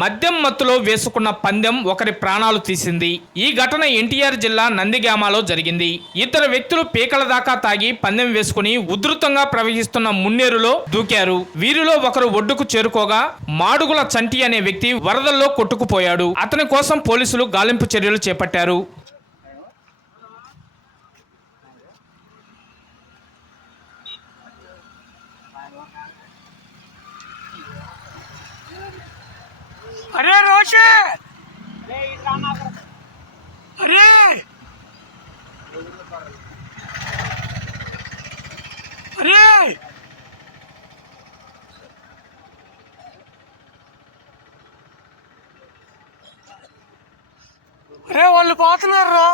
మద్యం మత్తులో వేసుకున్న పందెం ఒకరి ప్రాణాలు తీసింది. ఈ ఘటన ఎన్టీఆర్ జిల్లా నందిగామలో జరిగింది. ఇద్దరు వ్యక్తులు పీకల దాకా తాగి పందెం వేసుకుని ఉధృతంగా ప్రవహిస్తున్న మున్నేరులో దూకారు. వీరిలో ఒకరు ఒడ్డుకు చేరుకోగా మాడుగుల చంటి అనే వ్యక్తి వరదల్లో కొట్టుకుపోయాడు. అతని కోసం పోలీసులు గాలింపు చర్యలు చేపట్టారు. अरे रोशे अरे अरे अरे వాళ్ళు పోతున్నారు.